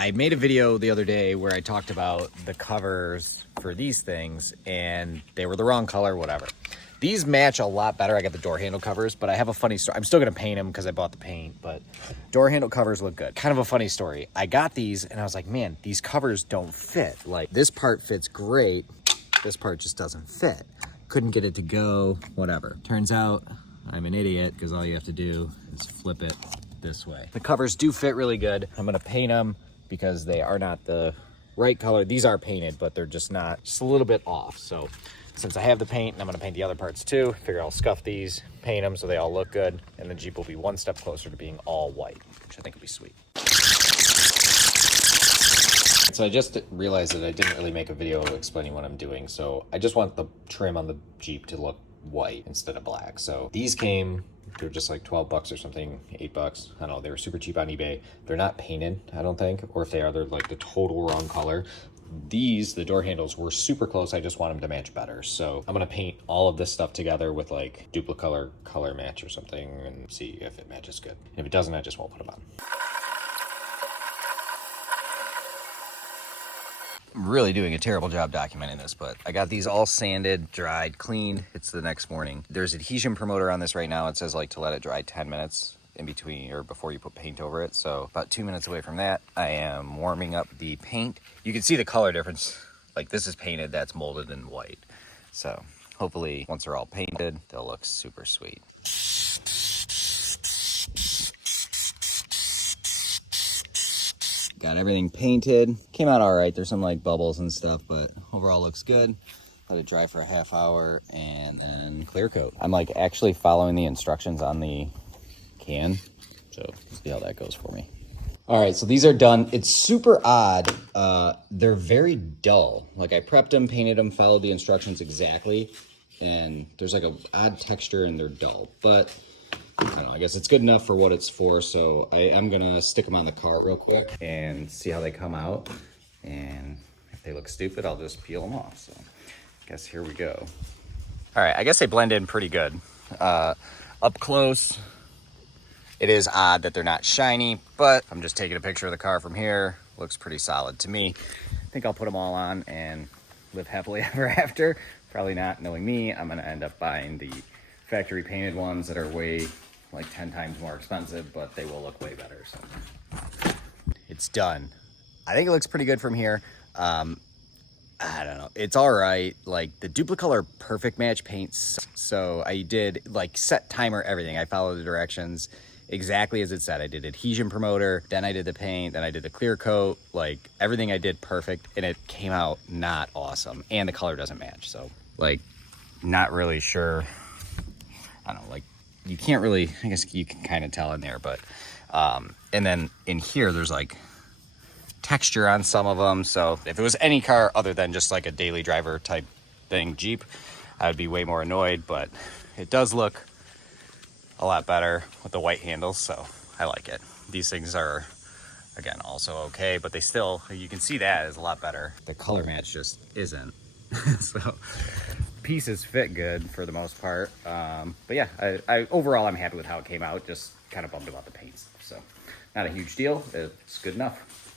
I made a video the other day where I talked about the covers for these things and they were the wrong color, whatever. These match a lot better. I got the door handle covers, but I have a funny story. I'm still gonna paint them because I bought the paint, but door handle covers look good. Kind of a funny story. I got these and I was like, man, these covers don't fit. Like this part fits great. This part just doesn't fit. Couldn't get it to go, whatever. Turns out I'm an idiot because all you have to do is flip it this way. The covers do fit really good. I'm gonna paint them because they are not the right color. These are painted, but they're just not, just a little bit off. So since I have the paint and I'm gonna paint the other parts too, figure I'll scuff these, paint them so they all look good, and the Jeep will be one step closer to being all white, which I think will be sweet. So I just realized that I didn't really make a video explaining what I'm doing. So I just want the trim on the Jeep to look white instead of black. So these came, they're just like 12 bucks or something, 8 bucks. I don't know, they were super cheap on eBay. They're not painted, I don't think, or if they are, they're like the total wrong color. These, the door handles, were super close. I just want them to match better. So I'm gonna paint all of this stuff together with like Dupli-Color color match or something and see if it matches good. And if it doesn't, I just won't put them on. I'm really doing a terrible job documenting this, but I got these all sanded, dried, cleaned. It's the next morning. There's adhesion promoter on this right now. It says like to let it dry 10 minutes in between or before you put paint over it. So about 2 minutes away from that, I am warming up the paint. You can see the color difference. Like this is painted, that's molded in white. So hopefully once they're all painted, they'll look super sweet. Got everything painted. Came out all right. There's some like bubbles and stuff, but overall looks good. Let it dry for a half hour and then clear coat. I'm like actually following the instructions on the can. So see how that goes for me. All right, so these are done. It's super odd. They're very dull. Like I prepped them, painted them, followed the instructions exactly. And there's like a odd texture and they're dull, but I don't know, I guess it's good enough for what it's for, so I am gonna stick them on the car real quick and see how they come out. And if they look stupid, I'll just peel them off. So I guess here we go. All right, I guess they blend in pretty good. Up close, it is odd that they're not shiny, but I'm just taking a picture of the car from here. Looks pretty solid to me. I think I'll put them all on and live happily ever after. Probably not, knowing me. I'm gonna end up buying the factory painted ones that are way like 10 times more expensive, but they will look way better. So it's done. I think it looks pretty good from here. I don't know, it's all right. Like the Dupli-Color Perfect Match paints, so I did like set timer everything. I followed the directions exactly as it said. I did adhesion promoter, then I did the paint, then I did the clear coat. Like everything I did perfect, and it came out not awesome, and the color doesn't match. So like not really sure. I don't know, like you can't really, I guess you can kind of tell in there, but and then in here there's like texture on some of them. So if it was any car other than just like a daily driver type thing, Jeep, I would be way more annoyed, but it does look a lot better with the white handles, so I like it. These things are, again, also okay, but they still, you can see that is a lot better. The color match just isn't. So pieces fit good for the most part. But yeah, I overall I'm happy with how it came out. Just kind of bummed about the paints. So not a huge deal. It's good enough.